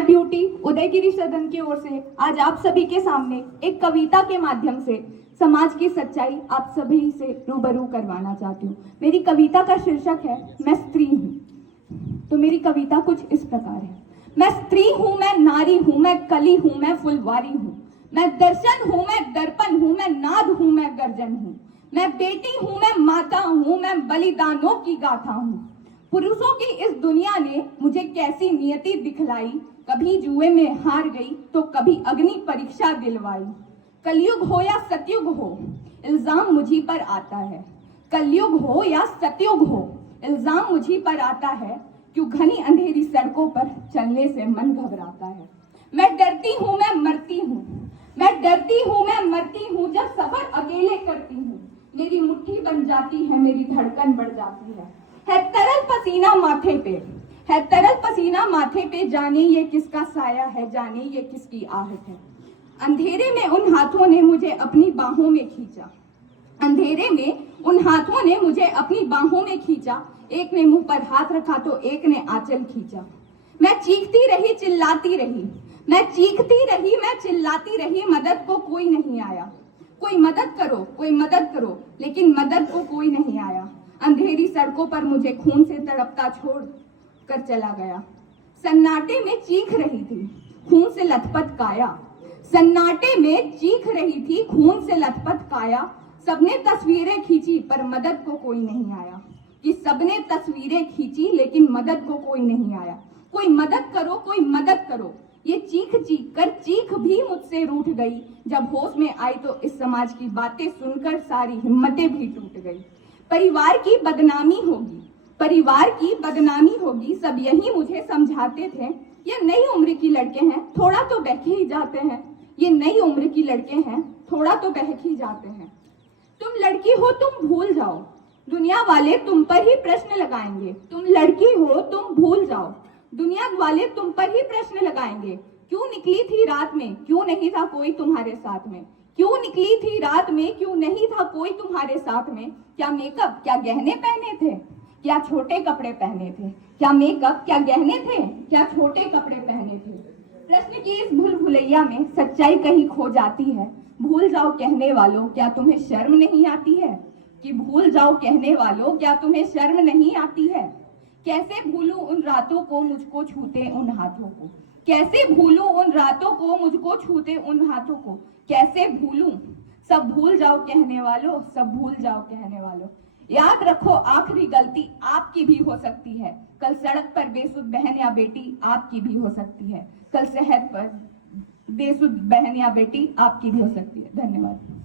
Duty Udayagiri सदन की ओर से आज आप सभी के सामने एक कविता के माध्यम से समाज की सच्चाई आप सभी से रूबरू करवाना चाहती हूँ। मेरी कविता का शीर्षक है मैं स्त्री हूँ। तो मेरी कविता कुछ इस प्रकार है। मैं स्त्री हूँ, मैं नारी हूँ, मैं कली हूँ, मैं फुलवारी हूँ, मैं दर्शन हूँ, मैं दर्पण हूँ, मैं नाद हूँ, मैं गर्जन हूँ, मैं बेटी हूँ, मैं माता हूँ, मैं बलिदानों की गाथा हूँ। पुरुषों की इस दुनिया ने मुझे कैसी नियति दिखलाई, कभी जुए में हार गई तो कभी अग्नि परीक्षा दिलवाई। कलयुग हो या सतयुग हो इल्जाम मुझी पर आता है, कलयुग हो या सतयुग हो इल्जाम मुझी पर आता है, क्यों घनी अंधेरी सड़कों पर चलने से मन घबराता है। मैं डरती हूँ, मैं मरती हूँ, मैं डरती हूँ, मैं मरती हूँ, जब सफर अकेले करती हूँ मेरी मुट्ठी बन जाती है, मेरी धड़कन बढ़ जाती है तरल पसीना माथे पे, है तरल पसीना माथे पे, जाने ये किसका साया है, जाने ये किसकी आहट है। अंधेरे में उन हाथों ने मुझे अपनी बाहों में खींचा, अंधेरे में उन हाथों ने मुझे अपनी बाहों में खींचा, एक ने मुंह पर हाथ रखा तो एक ने आंचल खींचा। मैं चीखती रही, चिल्लाती रही, मैं चीखती रही, मैं चिल्लाती रही, मदद को कोई नहीं आया। कोई मदद करो, कोई मदद करो, लेकिन मदद को कोई नहीं आया। अंधेरी सड़कों पर मुझे खून से तड़पता छोड़ कर चला गया। सन्नाटे में चीख रही थी खून से लथपथ काया, सन्नाटे में चीख रही थी खून से लथपथ काया। सबने तस्वीरें खींची पर मदद को कोई नहीं आया, कि सबने तस्वीरें खींची लेकिन मदद को कोई नहीं आया। कोई मदद करो, कोई मदद करो, ये चीख चीख कर चीख भी मुझसे रूठ गई। जब होश में आई तो इस समाज की बातें सुनकर सारी हिम्मतें भी टूट गई। परिवार की बदनामी होगी, परिवार की बदनामी होगी, सब यही मुझे समझाते थे। ये नई उम्र की लड़के हैं, थोड़ा तो बहक ही जाते हैं, ये नई उम्र की लड़के हैं, थोड़ा तो बहक ही जाते हैं। तुम लड़की हो, तुम भूल जाओ, दुनिया वाले तुम पर ही प्रश्न लगाएंगे। तुम लड़की हो, तुम भूल जाओ, दुनिया वाले तुम पर ही प्रश्न लगाएंगे। क्यों निकली थी रात में, क्यों नहीं था कोई तुम्हारे साथ में, क्यों निकली थी रात में, क्यों नहीं था कोई तुम्हारे साथ में। क्या मेकअप, क्या गहने पहने थे, क्या छोटे कपड़े पहने थे, क्या मेकअप, क्या गहने थे, क्या छोटे कपड़े पहने थे। प्रश्न की इस भूल भुलैया में सच्चाई कहीं खो जाती है। भूल जाओ कहने वालों, क्या तुम्हें शर्म नहीं आती है, कि भूल जाओ कहने वालों, क्या तुम्हें शर्म नहीं आती है। कैसे भूलूं उन रातों को मुझको छूते उन हाथों को, कैसे भूलूं उन रातों को मुझको छूते उन हाथों को, कैसे भूलूं। सब भूल जाओ कहने वालों, सब भूल जाओ कहने वालों। याद रखो आखिरी गलती आपकी भी हो सकती है, कल सड़क पर बेसुध बहन या बेटी आपकी भी हो सकती है, कल सेहत पर बेसुध बहन या बेटी आपकी भी हो सकती है। धन्यवाद।